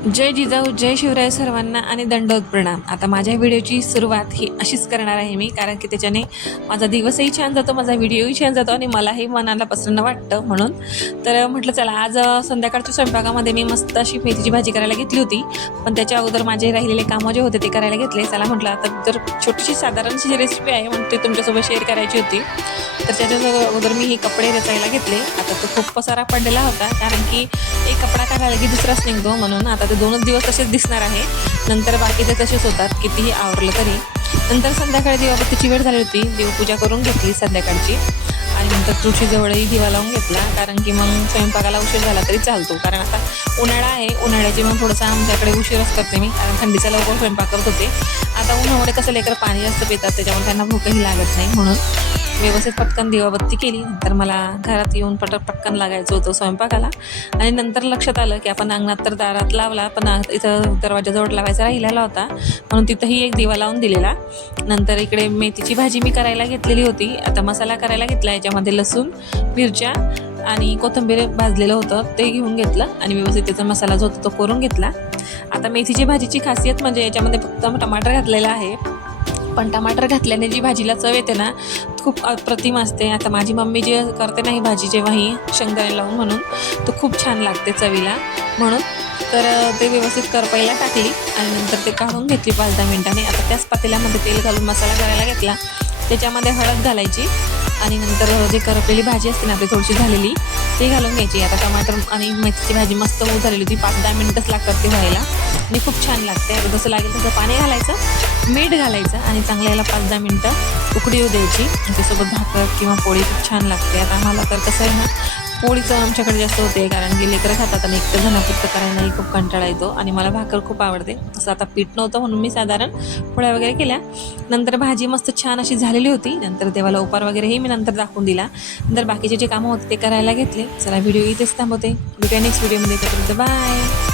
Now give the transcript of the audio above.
जय जिजाऊ, जय शिवराय सर्वांना आणि दंडवत प्रणाम। आता माझ्या व्हिडिओची सुरुवात ही अशीच करणार आहे मी, कारण की त्याच्याने माझा दिवसही छान जातो, माझा व्हिडिओही छान जातो आणि मलाही मनाला प्रसन्न वाटतं म्हणून। तर म्हटलं चला आज संध्याकाळच्या स्वयंपाकामध्ये मी मस्त अशी मेथीची भाजी करायला घेतली होती, पण त्याच्या अगोदर माझे राहिलेले कामं जे होते ते करायला घेतले। चला म्हटलं आता तर छोटीशी साधारणशी रेसिपी आहे म्हणून ते तुमच्यासोबत शेअर करायची होती। तर त्याच्या अगोदर मी हे कपडे रचायला घेतले। आता तो खूप पसारा पडलेला होता, कारण की एक कपडा काढायला की दुसराच निघतो म्हणून। आता ते 2च दिवस तसेच दिसणार आहे, नंतर बाकीचे तसेच होतात कितीही आवरलं तरी। नंतर संध्याकाळी दिवाबत्तीची वेळ झाली होती, देवपूजा करून घेतली संध्याकाळची आणि नंतर तुळशीजवळही दिवा लावून घेतला, कारण की मग स्वयंपाकाला उशीर झाला तरी चालतो। कारण आता उन्हाळा आहे, उन्हाळ्याची मग थोडंसं आमच्याकडे उशीरच करते मी, कारण थंडीचा लवकर स्वयंपाक करत होते। आता उन्हामुळे कसं लेकर पाणी जास्त पितात, त्याच्यामुळे त्यांना भूकही लागत नाही म्हणून व्यवस्थित पटकन दिवाबत्ती केली। नंतर मला घरात येऊन पटकन लागायचं होतं स्वयंपाकाला आणि नंतर लक्षात आलं की आपण अंगणात तर दारात लावला, पण इथं दरवाजाजवळ लावायचा राहिलेला होता म्हणून तिथंही एक दिवा लावून दिलेला। नंतर इकडे मेथीची भाजी मी करायला घेतलेली होती। आता मसाला करायला घेतला, याच्यामध्ये लसूण, मिरच्या आणि कोथिंबीर भाजलेलं होतं ते घेऊन घेतलं आणि व्यवस्थित त्याचा मसाला जो होता तो करून घेतला। आता मेथीची भाजीची खासियत म्हणजे याच्यामध्ये फक्त टमाटर घातलेला आहे, पण टमाटर घातल्याने जी भाजीला चव येते ना खूप अप्रतिम असते। आता माझी मम्मी जे करते ना ही भाजी जेव्हाही शेंगदाणे लावून म्हणून, तो खूप छान लागते चवीला म्हणून। तर ते व्यवस्थित करपायला टाकली आणि नंतर ते काढून घेतली 5-10 मिनिटांनी। आता त्याच पातेल्यामध्ये तेल घालून मसाला करायला घेतला, त्याच्यामध्ये हळद घालायची आणि नंतर जे करपलेली भाजी असते ना आपली थोडीशी झालेली ती घालून घ्यायची। आता टमाटर आणि मेथीची भाजी मस्त होऊ झालेली होती, 5-10 मिनिटच लागतात ती व्हायला आणि खूप छान लागते। आता जसं लागेल तसं पाणी घालायचं, मीठ घालायचं आणि चांगलं याला 5-10 मिनिटं उकडी येऊ द्यायची। त्याच्यासोबत भाकर किंवा पोळी खूप छान लागते। आता आम्हाला तर कसं आहे ना, पोळीचं आमच्याकडे जास्त होते, कारण की लेकरं खातात आणि एकटं जणापुरतं करायलाही खूप कंटाळा येतो आणि मला भाकर खूप आवडते। असं आता पीठ नव्हतं म्हणून मी साधारण पोळ्या वगैरे केल्या। नंतर भाजी मस्त छान अशी झालेली होती। नंतर देवाला उपार वगैरेही मी नंतर दाखवून दिला। नंतर बाकीचे जे कामं होते ते करायला घेतले। चला व्हिडिओ इथेच थांबवते, भेटूया नेक्स्ट व्हिडिओमध्ये, तोपर्यंत बाय।